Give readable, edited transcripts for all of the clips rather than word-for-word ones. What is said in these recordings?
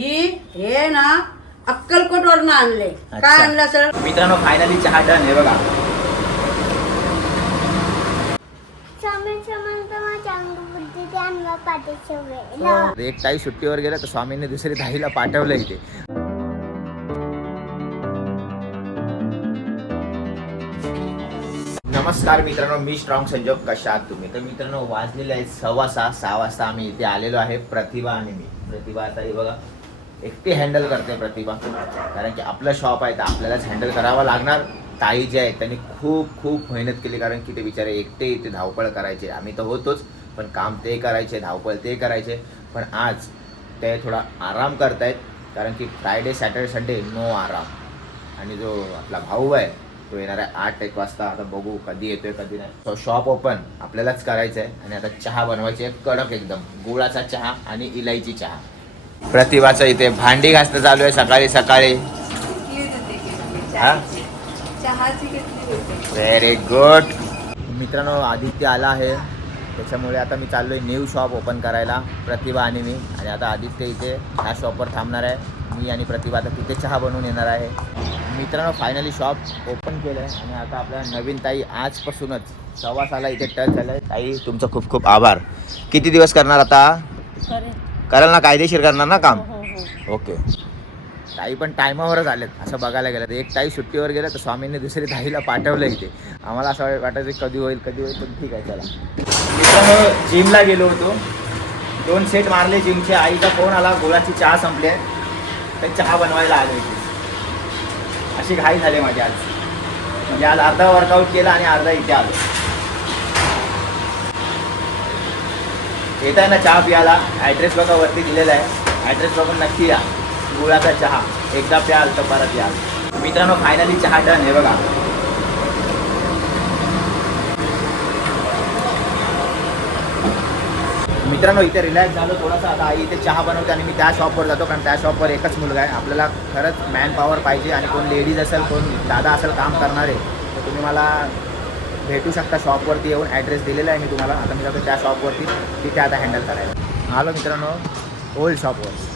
हे ना अक्कलकोट वरून आणले. काय आणलं सर? मित्रांनो फायनली चहा डन आहे बघा. एक ताई सुट्टीवर गेला तर स्वामींनी दुसरी ताईला पाठवलं इथे. नमस्कार मित्रांनो, मी स्ट्रॉंग संजोग. कशा आहात तुम्ही? तर मित्रांनो वाजलेले आहेत 6:15 वाजता आम्ही इथे आलेलो आहे. प्रतिभा आणि मी. प्रतिभा आता हे बघा एकटी हँडल करते प्रतिभा, कारण की आपलं शॉप आहे तर आपल्यालाच हँडल करावं लागणार. ताई जे आहेत त्यांनी खूप मेहनत केली, कारण की ते बिचारे एकटे इथे धावपळ करायचे. आम्ही तर होतोच, पण काम ते करायचे, धावपळ ते करायचे. पण आज ते थोडा आराम करतायत, कारण की फ्रायडे सॅटर्डे संडे नो आराम. आणि जो आपला भाऊ आहे तो येणार आहे 8-1 वाजता. आता बघू कधी येतोय कधी नाही. तो शॉप ओपन आपल्यालाच करायचं आहे. आणि आता चहा बनवायची आहे कडक एकदम, गुळाचा चहा आणि इलायची चहा. प्रतिभाचं इथे भांडी घासणं चालू आहे सकाळी सकाळी. Very good. मित्रांनो आदित्य आला आहे, त्याच्यामुळे आता मी चाललो आहे न्यू शॉप ओपन करायला, प्रतिभा आणि मी. आणि आता आदित्य इथे ह्या शॉपवर थांबणार आहे. मी आणि प्रतिभा आता तिथे चहा बनवून येणार आहे. मित्रांनो फायनली शॉप ओपन केलं आहे. आणि आता आपल्या नवीन ताई आजपासूनच 6:15 इथे टच झालं आहे. ताई तुमचं खूप आभार. किती दिवस करणार आता? कराल ना, कायदेशीर करणार ना काम? ओके. ताई पण टायमावरच आलेत असं बघायला गेलं तर. एक ताई सुट्टीवर गेलं तर स्वामींनी दुसरी ताईला पाठवलं इथे. आम्हाला असं वाटायचं कधी होईल पण ठीक आहे चला. मित्रांनो जिमला गेलो होतो, 2 सेट मारले जिमचे. आईचा फोन आला, गुळाची चहा संपली आहे तर चहा बनवायला आलो इथे. अशी घाई झाली माझी आज. म्हणजे आज अर्धा वर्कआउट केला आणि अर्धा इथे आलो. येत आहे ना चहा प्यायला? ॲड्रेस बघा वरती दिलेला आहे, ॲड्रेस बघून नक्की या. गुळाचा चहा एकदा प्याल तर परत याल. मित्रांनो फायनली चहा डन आहे बघा. मित्रांनो इथे रिलॅक्स झालो थोडासा. आता आई इथे चहा बनवते आणि मी त्या शॉपवर जातो, कारण त्या शॉपवर एकच मुलगा आहे. आपल्याला खरंच मॅन पॉवर पाहिजे, आणि कोण लेडीज असेल कोण दादा असेल काम करणारे तर तुम्ही मला भेटू शकता शॉपवरती येऊन. ॲड्रेस दिलेला आहे मी तुम्हाला. आता मी जातो त्या शॉपवरती, तिथे आता हँडल करायला आलो. मित्रांनो ओल्ड शॉपवर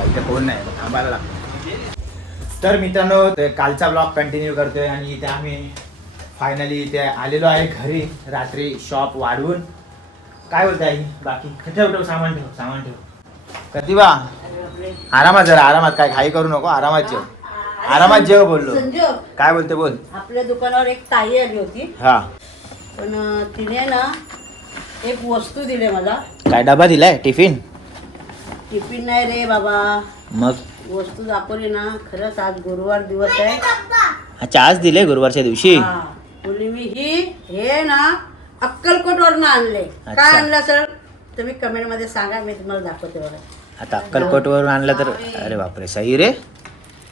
इथे फोन नाही, थांबायला लागतो. तर मित्रांनो ते कालचा ब्लॉग कंटिन्यू करतोय. आणि इथे आम्ही फायनली इथे आलेलो आहे घरी, रात्री शॉप वाढवून. काय बोलते आई? बाकी ठेव सामान ठेव. प्रतिभा आरामात जरा, आरामात, काय घाई करू नको, आरामात जेव बोललो. काय बोलते बोल. आपल्या दुकानावर एक ताई आली होती. हा, पण तिने ना एक वस्तू दिली मला. काय डबा दिलाय? टिफिन नाही रे बाबा, मग वस्तू दाखवली ना. खरंच आज गुरुवार दिवस आहे. अच्छा आज दिले गुरुवारच्या दिवशी. बोलली मी हे ना अक्कलकोट वरून आणले. काय आणलं सर तुम्ही कमेंट मध्ये सांगा, मी तुम्हाला दाखवते बघा. आता अक्कलकोट वरून आणलं तर अरे बापरे, सही रे.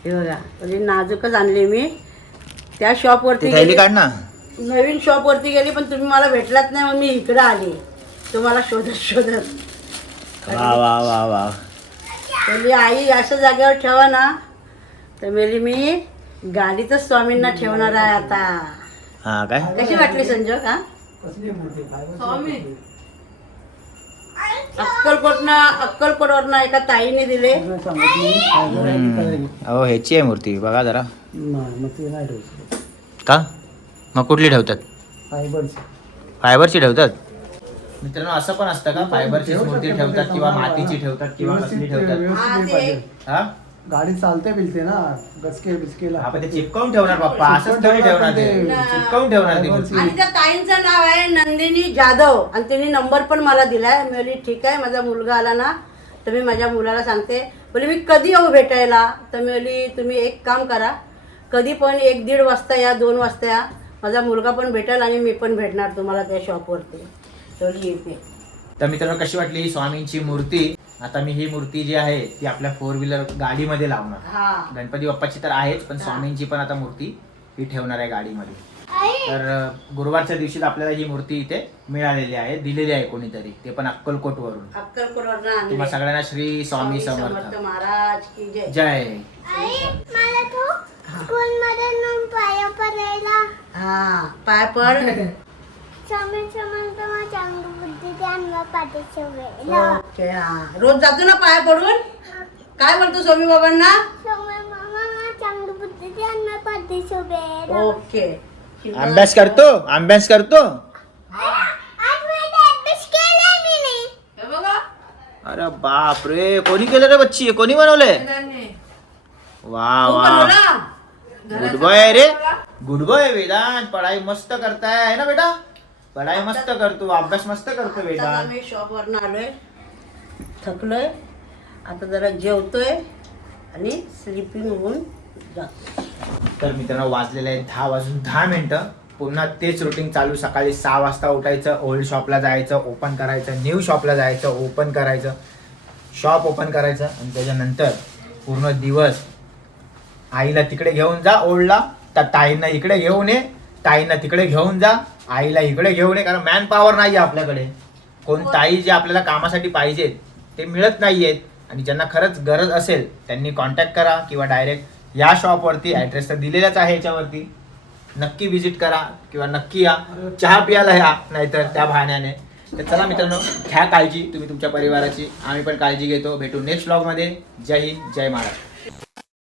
हे बघा म्हणजे नाजूकच आणली मी. त्या शॉप वरती थैली काढ ना. नवीन शॉप वरती गेली, पण तुम्ही मला भेटलाच नाही. मग मी इकडे आली तुम्हाला शोधत. वा बोलली आई अशा जागेवर ठेवा ना. तर मी गाडीतच स्वामींना ठेवणार आहे आता. हा काय कशी वाटली संजोग? अक्कलकोटवरनं एका ताईने दिले. हो ह्याची आहे मूर्ती बघा जरा. का मग कुठली ठेवतात? फायबरची ठेवतात. मित्रांनो असं पण असतं का? फायबरची मूर्ती ठेवतात किंवा मातीची ठेवतात किंवा कसली ठेवतात? हा गाडी चालते बिलते ना, गचके बिचकेला. आपण ते चिपकावून ठेवणार बाप्पा, असंच थोडी ठेवणार ते. चिपकावून ठेवणार ते. आणि त्या ताईंचं नाव आहे नंदिनी जाधव, आणि तिने नंबर पण मला दिलाय. मी बोलली ठीक आहे, माझा मुलगा आला ना तर मी माझ्या मुलाला सांगते. बोलली मी कधी येऊ भेटायला? तर मी बोलली तुम्ही एक काम करा, कधी पण 1-1:30 वाजता या, 2 वाजता या. माझा मुलगा पण भेटेल आणि मी पण भेटणार तुम्हाला त्या शॉपवरती. तर मित्रांनो कशी वाटली स्वामींची मूर्ती? आता मी ही मूर्ती जी आहे ती आपल्या 4 व्हीलर गाडीमध्ये लावणार. गणपती बाप्पाची तर आहेच, पण स्वामींची पण आता मूर्ती ही ठेवणार आहे गाडीमध्ये. तर गुरुवारच्या दिवशी आपल्याला ही मूर्ती इथे मिळालेली आहे, दिलेली आहे कोणीतरी, ते पण अक्कलकोटवरून. तुम्हाला सगळ्यांना श्री स्वामी समर्थ महाराज की जय. जय. पाय पड. स्वामी समर्थ चांगली बुद्धी द्या पाठीच्या वेळेला. ओके हा रोज जातो ना पाया पडून काय बोलतो स्वामी बाबांना स्वामी मामा चांगली बुद्धी द्या पाठीच्या वेळेला. ओके अभ्यास करतो आज माझा अभ्यास केला मी नाही. हे बघा अरे बाप रे कोणी केलं रे बच्ची कोणी बनवलंय वा तू वा बनवला? गुड बॉय रे गुड बॉय वेदांत पढ़ाई मस्त करताय है ना बेटा पढ़ाई मस्त करतो अभ्यास मस्त करतो आता वेदांत आम्ही शॉपवरनं आलोय थकलोय आता जरा जेवतोय आणि स्लिपिंग होऊन जातो. तर मित्रांनो वाजलेले आहे 10:10 पुन्हा तेच रुटीन चालू सकाळी 6 वाजता उठायचं ओल्ड शॉपला जायचं ओपन करायचं न्यू शॉपला जायचं ओपन करायचं शॉप ओपन करायचं आणि त्याच्यानंतर पूर्ण दिवस आईला तिकडे घेऊन जा ओल्डला तर ताईंना इकडे घेऊन ये ताईंना तिकडे घेऊन जा आईला इकडे घेऊन ये कारण मॅन पॉवर नाही आहे आपल्याकडे कोण ताई जे आपल्याला कामासाठी पाहिजेत ते मिळत नाही आहेत आणि ज्यांना खरंच गरज असेल त्यांनी कॉन्टॅक्ट करा किंवा डायरेक्ट या शॉपवरती ॲड्रेस तर दिलेलाच आहे याच्यावरती नक्की व्हिजिट करा किंवा नक्की या चहा पियाला या नाहीतर त्या बहाण्याने तर चला मित्रांनो घ्या काळजी तुम्ही तुमच्या परिवाराची आम्ही पण काळजी घेतो भेटू नेक्स्ट व्लॉगमध्ये जय हिंद जय महाराष्ट्र.